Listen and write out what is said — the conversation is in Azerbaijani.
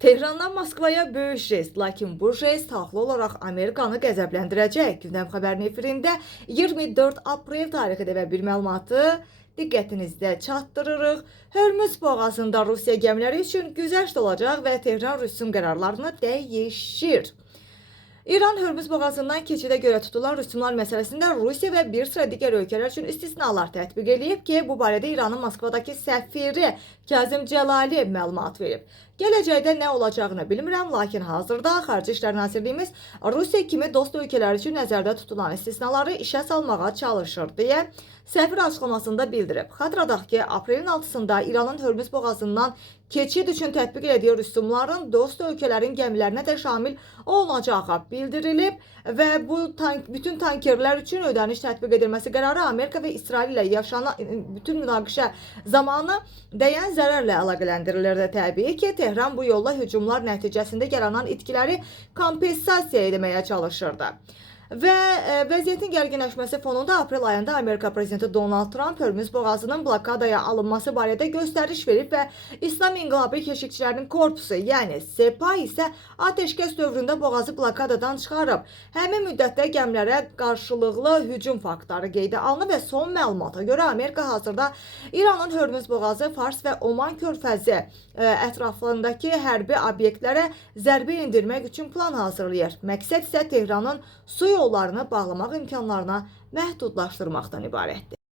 Tehrandan Moskvaya böyük jest, lakin bu jest haqlı olaraq Amerikanı qəzəbləndirəcək. Gündəm xəbərinin efirində 24 aprel tarixində və bir məlumatı diqqətinizdə çatdırırıq. Hörmüz boğazında Rusiya gəmiləri üçün güzəşt olacaq və Tehran rüsum qərarlarını dəyişir. İran Hörmüz boğazından keçidə görə tutulan rüsumlar məsələsində Rusiya və bir sıra digər ölkələr üçün istisnalar tətbiq edib ki, bu barədə İranın Moskvadakı səfiri Kazım Cəlali məlumat verib. Gələcəkdə nə olacağını bilmirəm, lakin hazırda Xarici İşlər Nazirliyimiz Rusiya kimi dost ölkələr üçün nəzərdə tutulan istisnaları işə salmağa çalışır deyə səfir açıqlamasında bildirib. Xatırladaq ki, aprelin 6-sında İranın Hörmüz boğazından keçid üçün tətbiq etdiyi rüsumların dost ölkələrin gəmilərinə də şamil olunacağı bildirilib və bütün tankerlər üçün ödəniş tətbiq edilməsi qərarı Amerika və İsrail ilə yaşanan bütün münaqişə zamanı dəyən zərərlə əlaqələndirilir də təbii ki, Tehran bu yolla hücumlar nəticəsində yaranan itkiləri kompensasiya etməyə çalışırdı. Və vəziyyətin gərginləşməsi fonunda aprel ayında Amerika prezidenti Donald Trump Hörmüz boğazının blokadaya alınması barədə göstəriş verib və İslam İnqilabı Keşikçilərinin Korpusu, yəni SEPA isə atəşkəs dövründə boğazı blokadadan çıxarıb. Həmin müddətdə gəmilərə qarşılıqlı hücum faktları qeydə alınıb və son məlumata görə Amerika hazırda İranın Hörmüz boğazı, Fars və Oman körfəzi ətrafındakı hərbi obyektlərə zərbə endirmək üçün plan hazırlayır. Məqsəd isə Tehranın su yollarını bağlamaq imkanlarına məhdudlaşdırmaqdan ibarətdir.